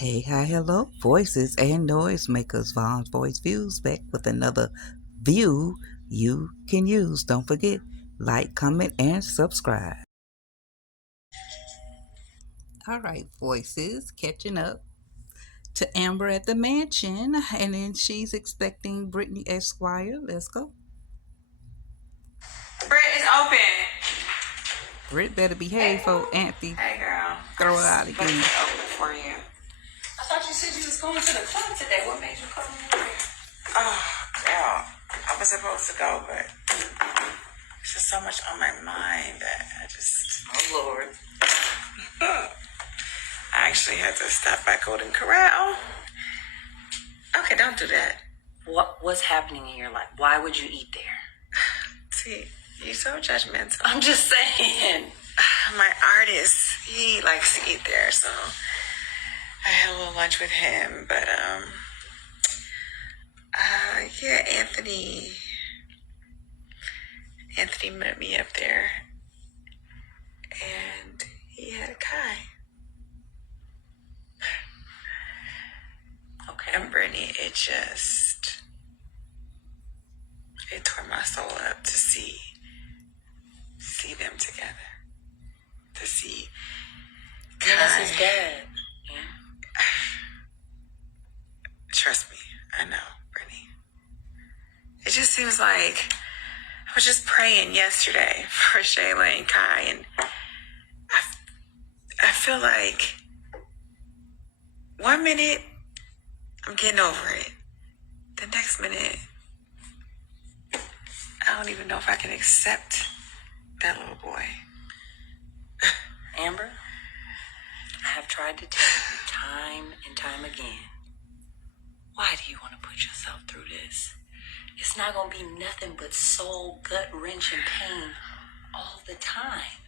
Hey, hi, hello, voices and noise makers. Vaughn's Voice Views back with another view you can use. Don't forget, like, comment, and subscribe. All right, voices, catching up to Amber at the mansion, and then she's expecting Brittany Esquire. Let's go. Britt is open. Britt better behave for Anthony. Hey, girl. Throw her out But again. it's open for you. I thought you said you was going to the club today. What made you come here? Oh, girl. I was supposed to go, but there's just so much on my mind that I just... Oh, Lord. I actually had to stop by Golden Corral. Okay, don't do that. What's happening in your life? Why would you eat there? See, you're so judgmental. I'm just saying. My artist, he likes to eat there, so I had a little lunch with him. But yeah, Anthony met me up there, and he had a Kai. Okay. And Brittany, it tore my soul up to see them together. To see Kai. That's his dad. Yeah. Trust me, I know, Brittany. It just seems like I was just praying yesterday for Shayla and Kai, and I feel like 1 minute I'm getting over it. The next minute, I don't even know if I can accept that little boy. Amber, I have tried to tell you time and time again. Why do you want to put yourself through this? It's not going to be nothing but soul, gut-wrenching pain all the time.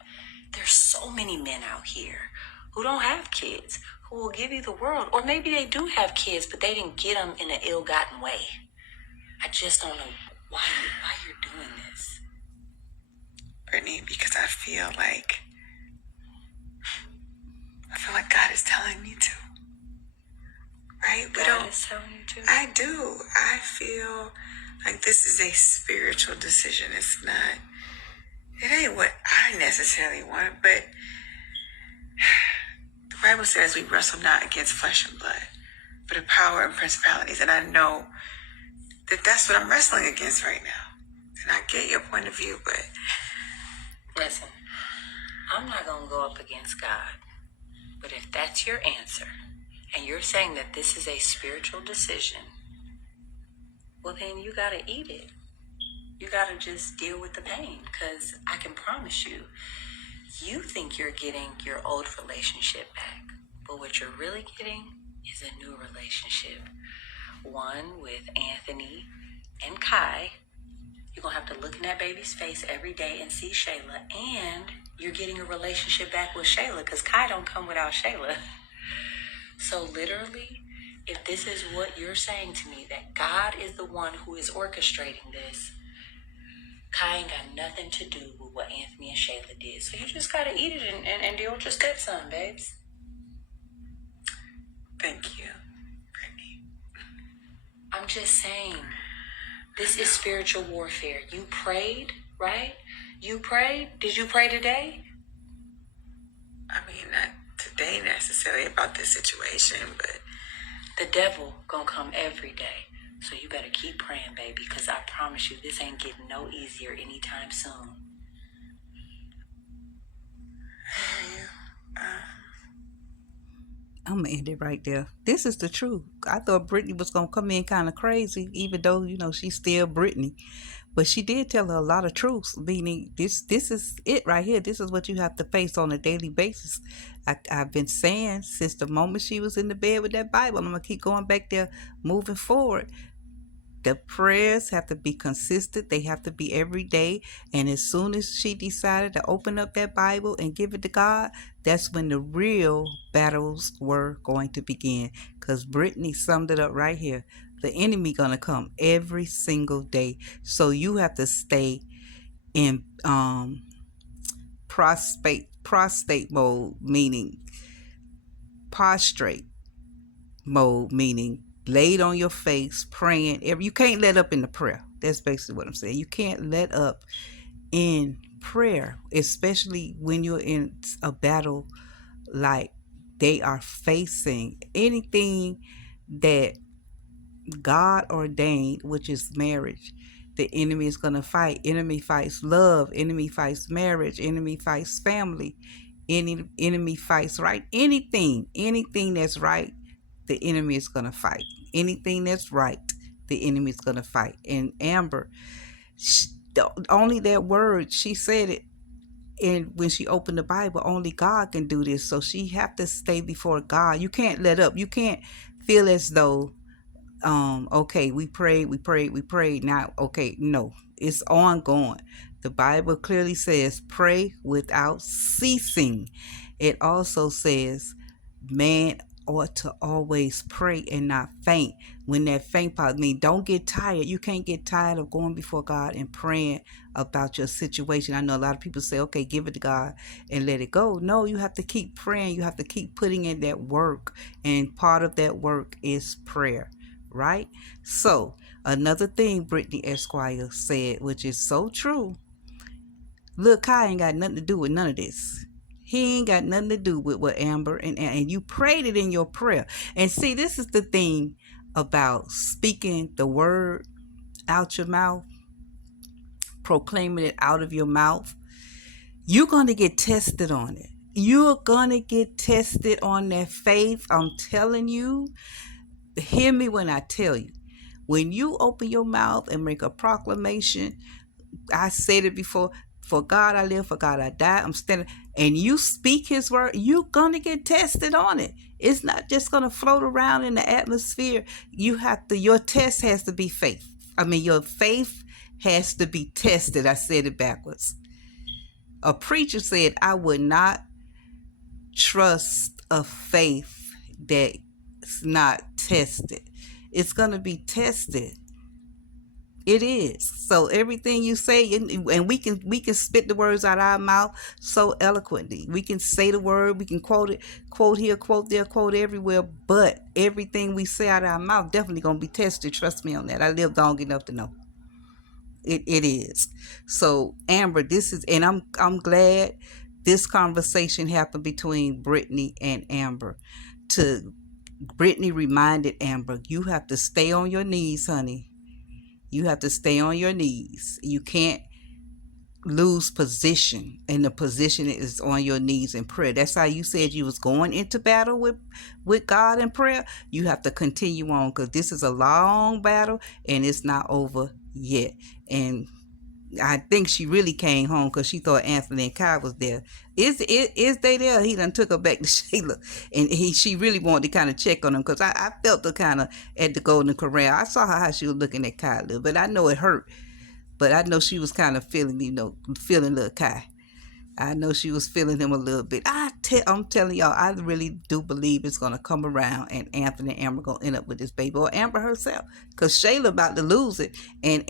There's so many men out here who don't have kids, who will give you the world. Or maybe they do have kids, but they didn't get them in an ill-gotten way. I just don't know why you're doing this. Brittany, because I feel like God is telling me to. Right? God is telling you to? I do. I feel like this is a spiritual decision. It ain't what I necessarily want, but the Bible says we wrestle not against flesh and blood, but a power and principalities. And I know that that's what I'm wrestling against right now. And I get your point of view, but... Listen, I'm not going to go up against God. But if that's your answer, and you're saying that this is a spiritual decision, well, then you got to eat it. You got to just deal with the pain, because I can promise you, you think you're getting your old relationship back. But what you're really getting is a new relationship. One with Anthony and Kai. You're going to have to look in that baby's face every day and see Shayla. And you're getting a relationship back with Shayla, because Kai don't come without Shayla. So literally, if this is what you're saying to me, that God is the one who is orchestrating this, Kai ain't got nothing to do with what Anthony and Shayla did. So you just got to eat it and deal with your stepson, babes. Thank you, Brittany. I'm just saying, this is spiritual warfare. You prayed, right? You prayed? Did you pray today? I mean, not today necessarily about this situation, but... The devil gonna come every day. So you better keep praying, baby, because I promise you, this ain't getting no easier anytime soon. I'm gonna end it right there. This is the truth. I thought Brittany was gonna come in kind of crazy, even though she's still Brittany, but she did tell her a lot of truths. Meaning, this is it right here. This is what you have to face on a daily basis. I've been saying since the moment she was in the bed with that Bible. I'm gonna keep going back there, moving forward. The prayers have to be consistent. They have to be every day. And as soon as she decided to open up that Bible and give it to God, that's when the real battles were going to begin. Because Brittany summed it up right here. The enemy gonna come every single day. So you have to stay in prostate mode, meaning prostrate. mode, meaning laid on your face, praying. You can't let up in the prayer. That's basically what I'm saying. You can't let up in prayer, especially when you're in a battle like they are facing. Anything that God ordained, which is marriage, the enemy is going to fight. Enemy fights love. Enemy fights marriage. Enemy fights family. Enemy fights right. Anything that's right, the enemy is going to fight. Anything that's right, the enemy is going to fight. And Amber, only that word, she said it. And when she opened the Bible, only God can do this. So she have to stay before God. You can't let up. You can't feel as though okay, we prayed now. Okay, no, it's ongoing. The Bible clearly says pray without ceasing. It also says man ought to always pray and not faint. When that faint part means don't get tired. You can't get tired of going before God and praying about your situation. I know a lot of people say, okay, give it to God and let it go. No, you have to keep praying. You have to keep putting in that work. And part of that work is prayer, right? So another thing Brittany Esquire said, which is so true, Lil Kai ain't got nothing to do with none of this. He ain't got nothing to do with what Amber and you prayed it in your prayer. And see, this is the thing about speaking the word out your mouth, proclaiming it out of your mouth. You're going to get tested on it. You're going to get tested on that faith. I'm telling you. Hear me when I tell you. When you open your mouth and make a proclamation, I said it before, for God I live, for God I die, I'm standing, and you speak his word, you're going to get tested on it. It's not just going to float around in the atmosphere. Your test has to be faith. Your faith has to be tested. I said it backwards. A preacher said, I would not trust a faith that's not tested. It's going to be tested. It is. So everything you say, and we can spit the words out of our mouth so eloquently. We can say the word, we can quote it, quote here, quote there, quote everywhere, but everything we say out of our mouth definitely gonna be tested. Trust me on that. I lived long enough to know. It is. So Amber, this is, and I'm glad this conversation happened between Brittany and Amber. To Brittany reminded Amber, you have to stay on your knees, honey. You have to stay on your knees. You can't lose position, and the position is on your knees in prayer. That's how you said you was going into battle with God in prayer. You have to continue on, because this is a long battle and it's not over yet. And I think she really came home because she thought Anthony and Kai was there. Is they there? He done took her back to Shayla, and she really wanted to kind of check on him, because I felt her kind of at the Golden Corral. I saw how she was looking at Kai a little, but I know it hurt. But I know she was kind of feeling little Kai. I know she was feeling him a little bit. I'm telling y'all, I really do believe it's gonna come around, and Anthony and Amber gonna end up with this baby, or Amber herself, cause Shayla about to lose it, and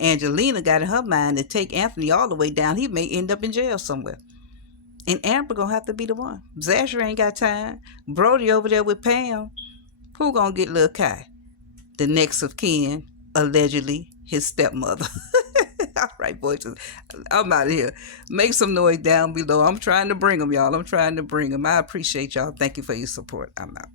Angelina got in her mind to take Anthony all the way down. He may end up in jail somewhere, and Amber gonna have to be the one. Zasher ain't got time. Brody over there with Pam. Who gonna get little Kai? The next of kin, allegedly his stepmother. All right, boys, I'm out of here. Make some noise down below. I'm trying to bring them, y'all. I'm trying to bring them. I appreciate y'all. Thank you for your support. I'm out.